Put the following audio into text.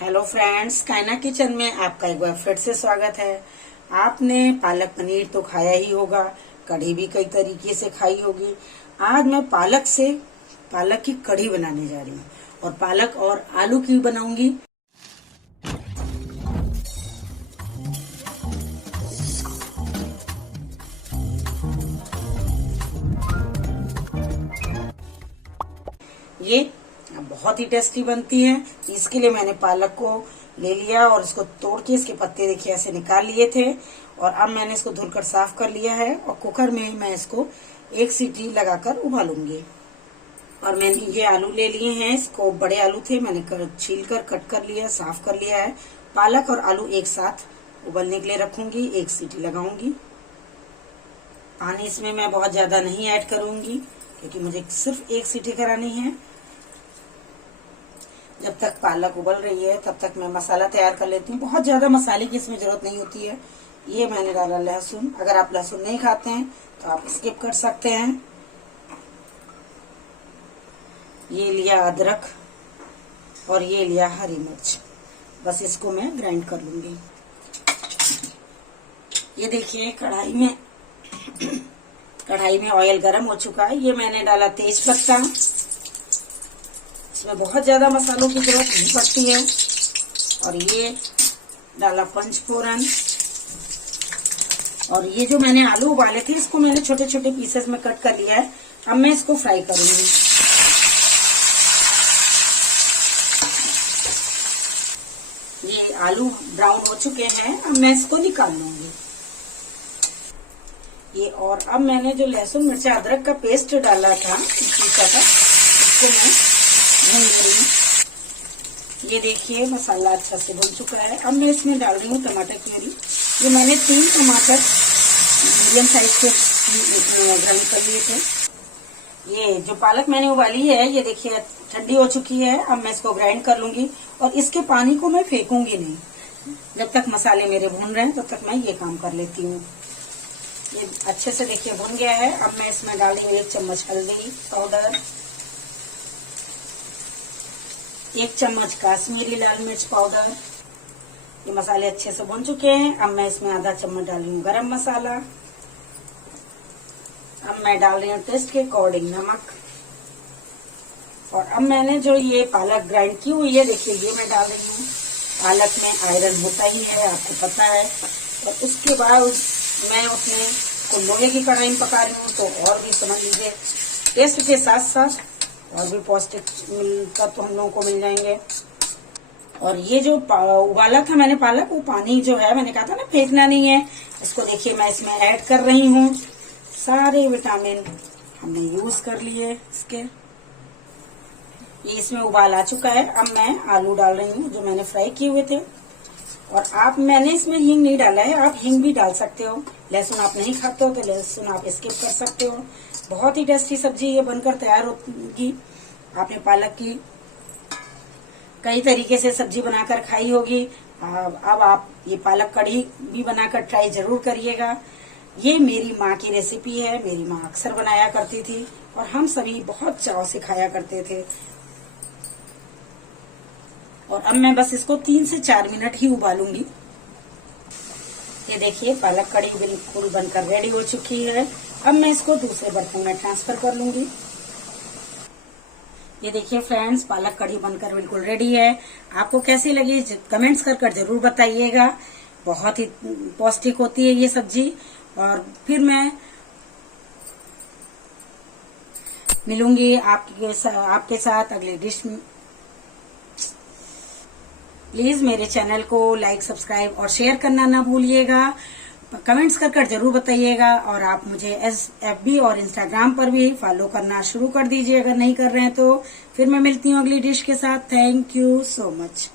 Hello friends, कायना kitchen में आपका एक बार फिर से स्वागत है। आपने पालक पनीर तो खाया ही होगा, कढ़ी भी कई तरीके से खाई होगी। आज मैं पालक की कढ़ी बनाने जा रही हूँ और पालक और आलू की बनाऊंगी। ये बहुत ही टेस्टी बनती है। इसके लिए मैंने पालक को ले लिया और इसको तोड़ के इसके पत्ते देखिए ऐसे निकाल लिए थे और अब मैंने इसको धुलकर साफ कर लिया है और कुकर में मैं इसको एक सीटी लगाकर उबालूंगी। और मैंने ये आलू ले लिए हैं, इसको बड़े आलू थे, मैंने छील कर कट कर लिया, साफ कर लिया है। पालक और आलू एक साथ उबलने के लिए रखूंगी, एक सीटी लगाऊंगी। पानी इसमें मैं बहुत ज्यादा नहीं ऐड करूंगी क्योंकि मुझे सिर्फ एक सीटी करानी है। जब तक पालक उबल रही है तब तक मैं मसाला तैयार कर लेती हूँ। बहुत ज्यादा मसाले की इसमें जरूरत नहीं होती है। ये मैंने डाला लहसुन, अगर आप लहसुन नहीं खाते हैं तो आप स्किप कर सकते हैं। ये लिया अदरक और ये लिया हरी मिर्च, बस इसको मैं ग्राइंड कर लूंगी। ये देखिए कढ़ाई में ऑयल गरम हो चुका है। ये मैंने डाला तेज पत्ता, इसमें बहुत ज्यादा मसालों की जरूरत नहीं पड़ती है। और ये डाला पंचफोरन और ये जो मैंने आलू उबाले थे इसको मैंने छोटे छोटे पीसेस में कट कर लिया है। अब मैं इसको फ्राई करूंगी। ये आलू ब्राउन हो चुके हैं, अब मैं इसको निकाल लूंगी। ये और अब मैंने जो लहसुन मिर्चा अदरक का पेस्ट डाला था पीसा था, इसको मैं भून करूंगी। ये देखिए मसाला अच्छा से भून चुका है। अब मैं इसमें डाल रही हूँ टमाटर प्यूरी। ये मैंने 3 टमाटर मीडियम साइज के ग्राइंड कर लिए थे। ये जो पालक मैंने उबाली है ये देखिए ठंडी हो चुकी है। अब मैं इसको ग्राइंड कर लूंगी और इसके पानी को मैं फेंकूंगी नहीं। जब तक मसाले मेरे भून रहे हैं तब तक मैं ये काम कर लेती हूँ। ये अच्छे से देखिए भुन गया है। अब मैं इसमें डाल रही हूँ 1 चम्मच हल्दी पाउडर, 1 चम्मच काश्मीरी लाल मिर्च पाउडर। ये मसाले अच्छे से भुन चुके हैं। अब मैं इसमें आधा चम्मच डाल रही हूँ गरम मसाला। अब मैं डाल रही हूँ टेस्ट के अकॉर्डिंग नमक। और अब मैंने जो ये पालक ग्राइंड की हुई है देखिए ये मैं डाल रही हूँ। पालक में आयरन होता ही है, आपको पता है। और उसके बाद मैं उसमें को लोहे की कढ़ाई में पका रही हूँ तो और भी समझ लीजिए टेस्ट के साथ साथ और भी पौष्टिक तत्व तो हम लोगों को मिल जाएंगे। और ये जो उबाला था मैंने पालक, वो पानी जो है मैंने कहा था ना फेंकना नहीं है, इसको देखिए मैं इसमें ऐड कर रही हूँ। सारे विटामिन हमने यूज कर लिए इसके। ये इसमें उबाल आ चुका है। अब मैं आलू डाल रही हूँ जो मैंने फ्राई किए हुए थे। और मैंने इसमें हींग नहीं डाला है, आप हींग भी डाल सकते हो। लहसुन आप नहीं खाते हो तो लहसुन आप स्किप कर सकते हो। बहुत ही टेस्टी सब्जी ये बनकर तैयार होगी। आपने पालक की कई तरीके से सब्जी बनाकर खाई होगी। अब आप ये पालक कढ़ी भी बनाकर ट्राई जरूर करिएगा। ये मेरी माँ की रेसिपी है, मेरी माँ अक्सर बनाया करती थी और हम सभी बहुत चाव से खाया करते थे। और अब मैं बस इसको 3 से 4 मिनट ही उबालूंगी। ये देखिए पालक कढ़ी बिल्कुल बनकर रेडी हो चुकी है। अब मैं इसको दूसरे बर्तन में ट्रांसफर कर लूंगी। ये देखिए फ्रेंड्स, पालक कढ़ी बनकर बिल्कुल रेडी है। आपको कैसी लगी कमेंट्स कर जरूर बताइएगा। बहुत ही पौष्टिक होती है ये सब्जी। और फिर मैं मिलूंगी आपके साथ अगली डिश में। प्लीज मेरे चैनल को लाइक, सब्सक्राइब और शेयर करना ना भूलिएगा। कमेंट्स कर जरूर बताइएगा। और आप मुझे FB और इंस्टाग्राम पर भी फॉलो करना शुरू कर दीजिए अगर नहीं कर रहे हैं तो। फिर मैं मिलती हूँ अगली डिश के साथ। Thank you so much.